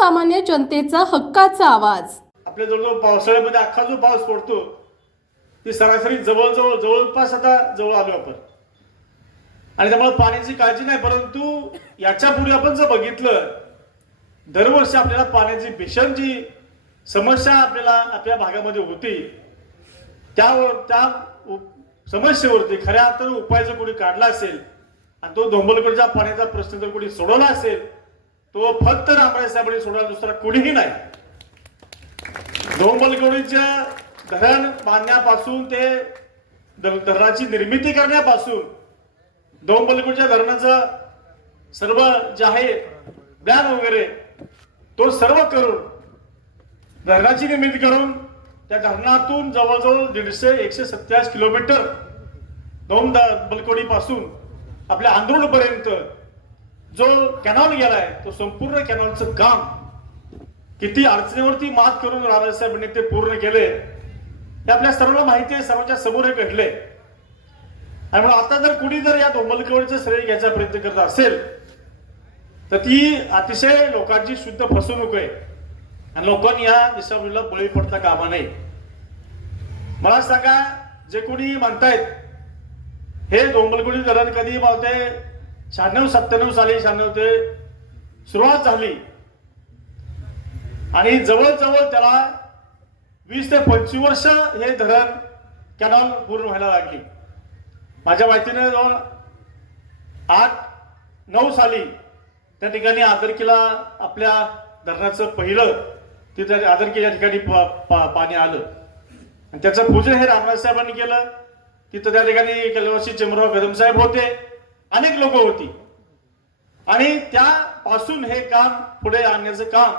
सर्वसामान्य जनतेचा हक्काचा आवाज. आपल्या जवळजवळ पावसाळ्यामध्ये अख्खा जो पाऊस पडतो ती सरासरी जवळजवळ जवळपास आता जवळ आलो आपण. आणि त्यामुळे पाण्याची काळजी नाही परंतु याच्यापूर्वी आपण जर बघितलं दरवर्षी आपल्याला पाण्याची भीषण जी समस्या आपल्याला आपल्या भागामध्ये होती. त्यावर त्या उप- समस्येवरती खऱ्या अर्थानं उपाय जर कोणी काढला असेल आणि तो धोंबलकडच्या पाण्याचा प्रश्न जर कोणी सोडवला असेल तो फक्त रामराय साबळे सोडला दुसरा कोणीही नाही. डोंबलगोडीच्या धरण बांधण्यापासून ते धरणाची निर्मिती करण्यापासून डोंबलगोडच्या धरणाचं सर्व जे आहे प्लॅन वगैरे तो सर्व करून धरणाची निर्मिती करून त्या धरणातून जवळजवळ दीडशे एकशे सत्याऐंशी किलोमीटर दोन बलकोडीपासून आपल्या आंदोलनपर्यंत जो कॅनॉल गेलाय तो संपूर्ण कॅनॉलचं काम किती अडचणीवरती मात करून राधासाहेबांनी ते पूर्ण केले हे आपल्या सर्वांना माहिती आहे सर्वांच्या समोर हे घडले आणि म्हणून आता जर कुणी जर या डोंबलकवडीचं श्रेय घ्यायचा प्रयत्न करत असेल तर ती अतिशय लोकांची शुद्ध फसवणूक आहे. आणि लोकांनी या दिशाभूमीला बळी पडता कामा नये. मला सांगा जे कोणी म्हणतायत हे डोंबलगुडी धरण कधी मावते शहाण्णव सत्त्याण्णव साली शहाण्णव ते सुरुवात झाली. आणि जवळजवळ त्याला वीस ते पंचवीस वर्ष हे धरण कॅनॉल पूर्ण व्हायला लागली. माझ्या माहितीने जवळ आठ नऊ साली त्या ठिकाणी आदरकीला आपल्या धरणाचं पहिलं तिथे आदरकी या ठिकाणी पा- पा- पाणी आलं. आणि त्याचं पूजन हे रामराज साहेबांनी केलं. तिथं त्या ठिकाणी कलवासी चिमराव कदम साहेब होते. अनेक लोक होती. आणि त्यापासून हे काम पुढे आणण्याचं काम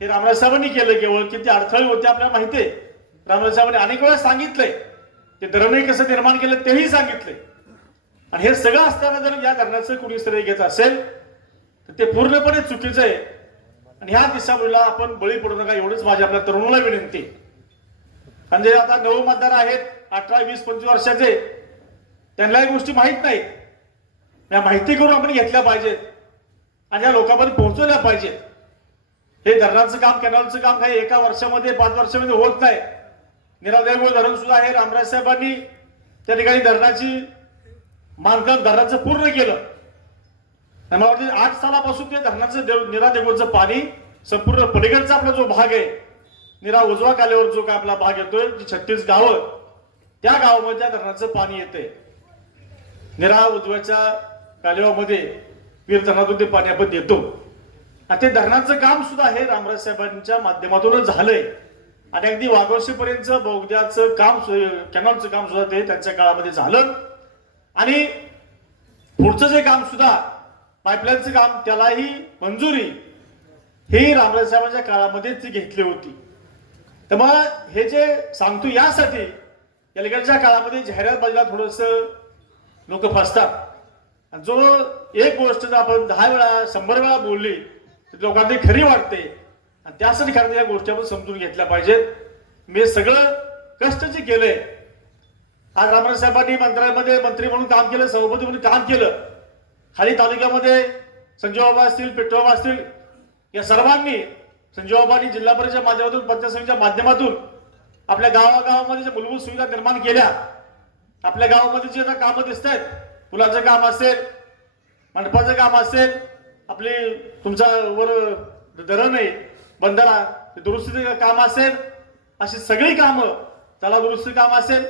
हे रामराज साहेबांनी केलं केवळ किती अडथळे होते आपल्याला माहिती आहे रामराज साहेबांनी अनेक वेळा सांगितलंय. ते धरणही कसं निर्माण केलं तेही सांगितले आणि हे सगळं असताना जर या धरणाचं कुणी श्रेय घेत असेल तर ते पूर्णपणे चुकीचं आहे. आणि ह्या दिशामुळेला आपण बळी पडू नका एवढंच माझ्या आपल्या तरुणाला विनंती. म्हणजे आणि जे आता नऊ मतदार आहेत अठरा वीस पंचवीस वर्षाचे त्यांना या गोष्टी माहीत नाही. या माहिती करून आपण घेतल्या पाहिजेत. आणि या लोकांपर्यंत पोहोचवल्या पाहिजेत. हे धरणाचं काम कॅनॉलचं काम काही एका वर्षामध्ये पाच वर्षामध्ये होत नाही. निरादेगुळ धरण सुद्धा आहे. रामराज साहेबांनी त्या ठिकाणी धरणाची मानकाम धरणाचं पूर्ण केलं. आणि मला वाटतं आठ सालापासून ते धरणाचं देव निरादेवचं पाणी संपूर्ण पलीकडचा आपला जो भाग आहे निरा उजवा काल्यावर जो काय आपला भाग येतोय जी छत्तीस गावं त्या गावामध्ये त्या धरणाचं पाणी येते निरा उजव्याच्या कालिवामध्ये वीर धरणातून ते पाणी आपण देतो आणि ते धरणाचं काम सुद्धा हे रामराज साहेबांच्या माध्यमातूनच झालंय. आणि अगदी वाघोशीपर्यंत बोगद्याचं काम सु- कॅनॉलचं काम सुद्धा ते त्यांच्या काळामध्ये झालं. आणि पुढचं जे काम सुद्धा पाईपलाईनचं काम त्यालाही मंजुरी ही रामराज साहेबांच्या काळामध्येच घेतली होती. त्यामुळे हे जे सांगतो यासाठी अलीकडच्या काळामध्ये जाहिरात बाजूला थोडस लोक फसतात. जो एक गोष्ट जर आपण दहा वेळा शंभर वेळा बोलली तर लोकांना ती खरी वाटते. आणि त्यासाठी खरं या गोष्टी आपण समजून घेतल्या पाहिजेत. मी सगळं कष्ट जे केलंय आज रामराज साहेबांनी मंत्र्यांमध्ये मंत्री म्हणून काम केलं सभापती म्हणून काम केलं. खाली तालुक्यामध्ये संजय बाबा असतील पेट्रोबा असतील या सर्वांनी संजय बाबांनी जिल्हा परिषदेच्या माध्यमातून पंचायत समितीच्या माध्यमातून आपल्या गावागावामध्ये ज्या मूलभूत सुविधा निर्माण केल्या आपल्या गावामध्ये जे आता कामं दिसत आहेत पुलाचं काम असेल मंडपाचं काम असेल आपली तुमचा वर धरण आहे बंधारा ते दुरुस्तीचं काम असेल अशी सगळी कामं त्याला दुरुस्ती काम असेल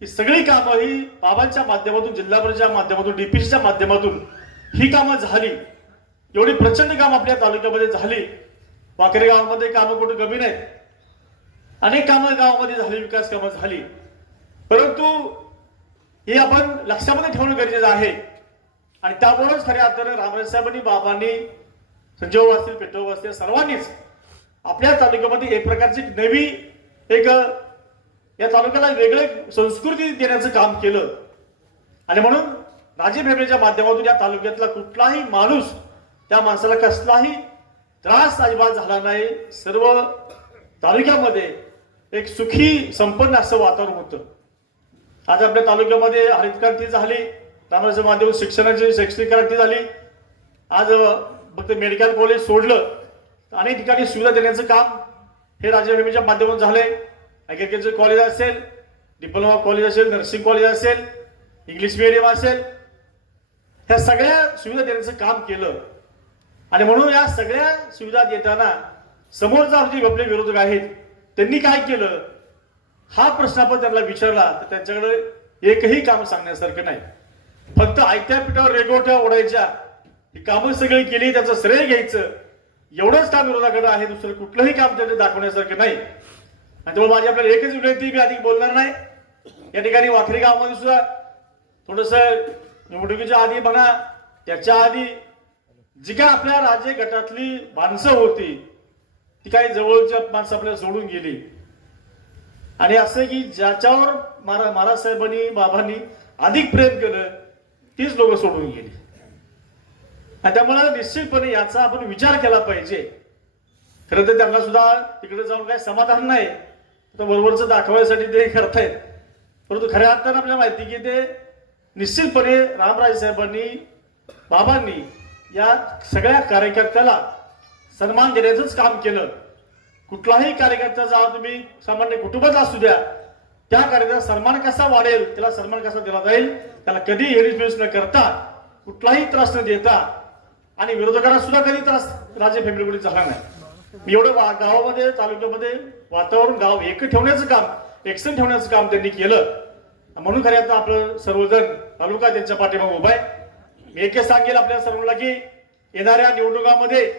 ही सगळी कामं ही बाबांच्या माध्यमातून जिल्हा परिषदेच्या माध्यमातून डीपीसीच्या माध्यमातून ही कामं झाली. एवढी प्रचंड काम आपल्या तालुक्यामध्ये झाली. वाकरे गावामध्ये कामं कुठं कमी नाहीत. अनेक कामं गावामध्ये झाली विकास कामं झाली. परंतु हे आपण लक्षामध्ये ठेवणं गरजेचं आहे. आणि त्यामुळेच खऱ्या अर्थानं रामराज साहेबांनी बाबांनी संजय असतील पेट्रोल असतील सर्वांनीच आपल्या तालुक्यामध्ये एक प्रकारची नवी एक या तालुक्याला वेगळे संस्कृती देण्याचं काम केलं. आणि म्हणून राजे भेबेच्या माध्यमातून या तालुक्यातला कुठलाही माणूस त्या माणसाला कसलाही त्रास अजिबात झाला नाही. सर्व तालुक्यामध्ये एक सुखी संपन्न असं वातावरण होतं. आज आपल्या तालुक्यामध्ये हरित क्रांती झाली. त्यामुळे माध्यम शिक्षणाची शैक्षणिक क्रांती झाली. आज फक्त मेडिकल कॉलेज सोडलं. अनेक ठिकाणी सुविधा देण्याचं काम हे राज्यभेमीच्या माध्यमातून झालंय. ॲग्रिकल्चर कॉलेज असेल डिप्लोमा कॉलेज असेल नर्सिंग कॉलेज असेल इंग्लिश मिडियम असेल ह्या सगळ्या सुविधा देण्याचं काम केलं. आणि म्हणून या सगळ्या सुविधा देताना समोरचा जे आपले विरोधक आहेत त्यांनी काय केलं? हा प्रश्न आपण त्यांना विचारला तर त्यांच्याकडे एकही काम सांगण्यासारखं नाही. फक्त आयत्या पिठावर रेगोट्या ओढायच्या. ही कामं सगळी केली त्याचं श्रेय घ्यायचं. एवढंच काम विरोधाकडे आहे दुसरं कुठलंही काम त्यांनी दाखवण्यासारखं नाही. आणि त्यामुळे माझी आपल्याला एकच विनंती मी अधिक बोलणार नाही. या ठिकाणी वाखरी गावामध्ये सुद्धा थोडस निवडणुकीच्या आधी म्हणा त्याच्या आधी जी काय आपल्या राज्य गटातली माणसं होती ती काही जवळच्या माणसं आपल्याला सोडून गेली. आणि असं की ज्याच्यावर महाराज महाराज साहेबांनी बाबांनी अधिक प्रेम केलं तीच लोक सोडून गेली. आणि त्यामुळे निश्चितपणे याचा आपण विचार केला पाहिजे. खरं तर त्यांना सुद्धा तिकडे जाऊन काही समाधान नाही. तर बरोबरच दाखवायसाठी ते करतायत. परंतु खऱ्या अर्थानं आपल्याला माहिती की ते निश्चितपणे रामराजे साहेबांनी बाबांनी या सगळ्या कार्यकर्त्याला सन्मान देण्याचंच काम केलं. कुठलाही कार्यकर्त्याचा तुम्ही सामान्य कुटुंबाचा असू द्या त्या कार्यक्रमात सन्मान कसा वाढेल त्याला सन्मान कसा दिला जाईल त्याला कधी हेरफेर न करता कुठलाही त्रास न देता आणि विरोधकांना सुद्धा कधी त्रास राजे फॅमिलीकडे झाला नाही. मी एवढं गावामध्ये तालुक्यामध्ये वातावरण गाव एक ठेवण्याचं काम एकसन ठेवण्याचं काम त्यांनी केलं. म्हणून खरे आता आपलं सर्वजण तालुका त्यांच्या पाठीमागे उभा आहे. मी एकच सांगेल आपल्या सर्वांना की येणाऱ्या निवडणुकामध्ये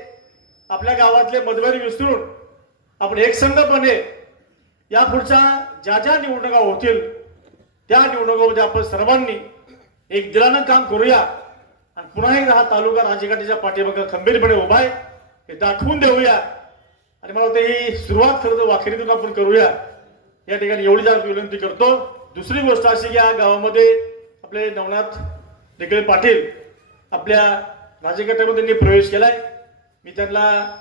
आपल्या गावातले मतभेद विसरून आपण एकसंघपणे या पुढच्या ज्या ज्या निवडणुका होतील त्या निवडणुकामध्ये आपण सर्वांनी एक दिलानं काम करूया. आणि पुन्हा एकदा हा तालुका राजघाटीच्या पाठीमागे खंबीरपणे उभा आहे. हे दाखवून देऊया. आणि मला वाटतं ही सुरुवात खरं तर वाखरीतून आपण करूया. या ठिकाणी एवढी जास्त विनंती करतो. दुसरी गोष्ट अशी की या गावामध्ये आपले नवनाथ निकळे पाटील आपल्या राजघाटामध्ये त्यांनी प्रवेश केलाय. मी त्यांना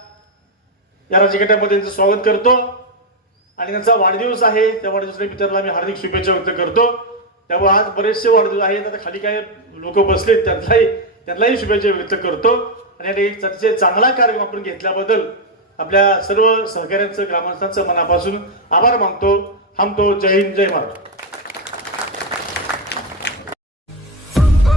या राजगटामध्ये त्यांचं स्वागत करतो. आणि त्यांचा वाढदिवस आहे. त्या वाढदिवसाला मी मी हार्दिक शुभेच्छा व्यक्त करतो. त्यामुळे आज बरेचसे वाढदिवस आहेत. आता खाली काय लोक बसलेत त्यांनाही त्यांनाही शुभेच्छा व्यक्त करतो. आणि यात एक अतिशय चांगला कार्यक्रम आपण घेतल्याबद्दल आपल्या सर्व सहकाऱ्यांचं ग्रामस्थांचं मनापासून आभार मानतो. थांबतो. जय हिंद जय महाराष्ट्र.